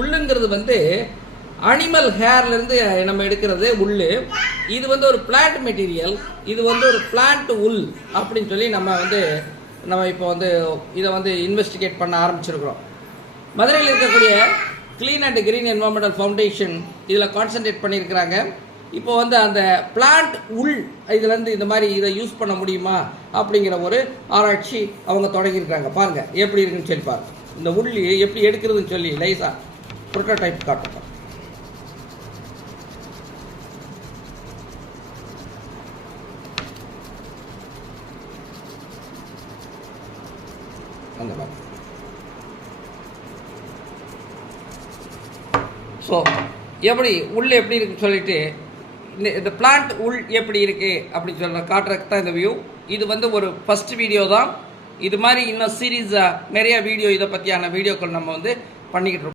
உள்ளுங்கிறது வந்து அனிமல் ஹேர்லேருந்து நம்ம எடுக்கிறது உள். இது வந்து ஒரு பிளான்ட் மெட்டீரியல். இது வந்து ஒரு பிளான்ட் உள் அப்படின்னு சொல்லி நம்ம இப்போ வந்து இதை வந்து இன்வெஸ்டிகேட் பண்ண ஆரம்பிச்சிருக்கிறோம். மதுரையில் இருக்கக்கூடிய clean and green environmental foundation இதில் கான்சன்ட்ரேட் பண்ணியிருக்கிறாங்க. இப்போ வந்து அந்த பிளான்ட் உள் இதுலேருந்து இந்த மாதிரி இதை யூஸ் பண்ண முடியுமா அப்படிங்கிற ஒரு ஆராய்ச்சி அவங்க தொடங்கியிருக்காங்க. பாருங்கள் எப்படி இருக்குன்னு சொல்லி பாருங்கள். இந்த உள் எப்படி எடுக்கிறதுன்னு சொல்லி லைஸாக ப்ரோட்டோடைப் காட்டுறோம். அந்த மாதிரி ஸோ எப்படி உள் எப்படி இருக்குன்னு சொல்லிட்டு இந்த பிளான்ட் உள் எப்படி இருக்குது அப்படின்னு சொல்ல காட்டுறதுக்கு தான் இந்த வியூ. இது வந்து ஒரு ஃபஸ்ட் வீடியோ தான். இது மாதிரி இன்னும் சீரீஸாக நிறைய வீடியோ இதை பற்றியான வீடியோக்கள் நம்ம வந்து பண்ணிக்கிட்டு இருக்கோம்.